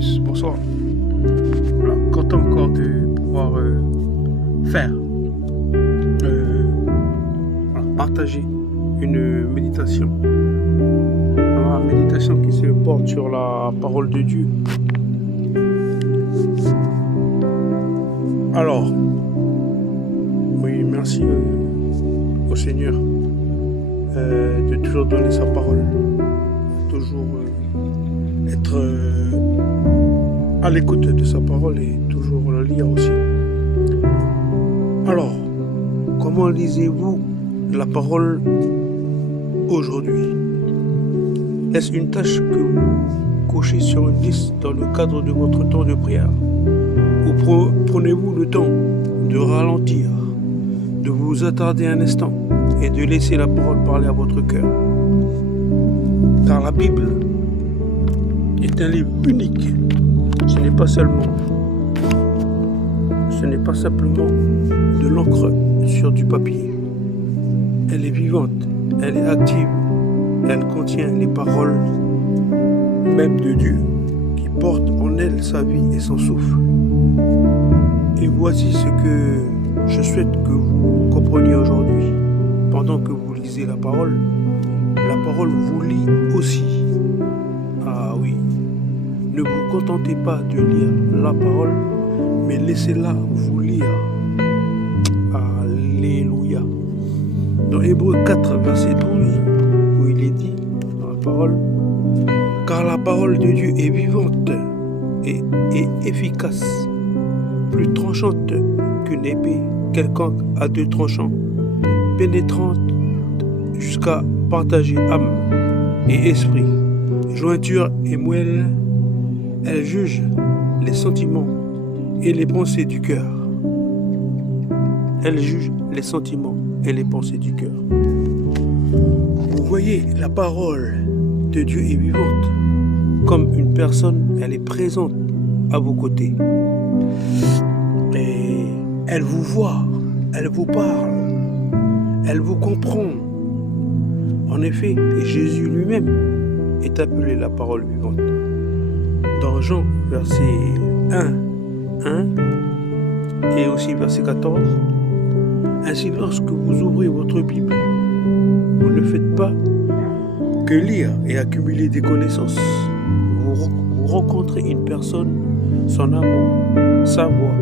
plus. Bonsoir. Voilà, content encore de pouvoir faire, partager une méditation. Alors, une méditation qui se porte sur la parole de Dieu. Alors, oui, merci au Seigneur de toujours donner sa parole, toujours être à l'écoute de sa parole et toujours la lire aussi. Alors, comment lisez-vous la parole aujourd'hui? Est-ce une tâche que vous cochez sur une liste dans le cadre de votre temps de prière? Ou prenez-vous le temps de ralentir, de vous attarder un instant et de laisser la parole parler à votre cœur? Car la Bible est un livre unique. Ce n'est pas simplement de l'encre sur du papier. Elle est vivante, elle est active, elle contient les paroles même de Dieu qui porte en elle sa vie et son souffle. Et voici ce que je souhaite que vous compreniez aujourd'hui. Pendant que vous lisez la parole vous lit aussi. Ah oui, ne vous contentez pas de lire la parole, mais laissez-la vous lire. Alléluia. Dans Hébreux 4, verset 12, où il est dit dans la parole, « Car la parole de Dieu est vivante et efficace, plus tranchante qu'une épée quelconque à deux tranchants, pénétrante jusqu'à partager âme et esprit, jointure et moelle. Elle juge les sentiments et les pensées du cœur. » Elle juge les sentiments et les pensées du cœur. Vous voyez, la parole de Dieu est vivante. Comme une personne, elle est présente à vos côtés. Et elle vous voit, elle vous parle, elle vous comprend. En effet, Jésus lui-même est appelé la parole vivante. Dans Jean, verset 1 et aussi verset 14, ainsi lorsque vous ouvrez votre Bible, vous ne faites pas que lire et accumuler des connaissances. Vous rencontrez une personne, son amour, sa voix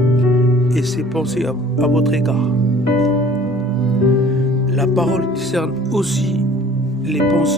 et ses pensées à votre égard. La parole discerne aussi les pensées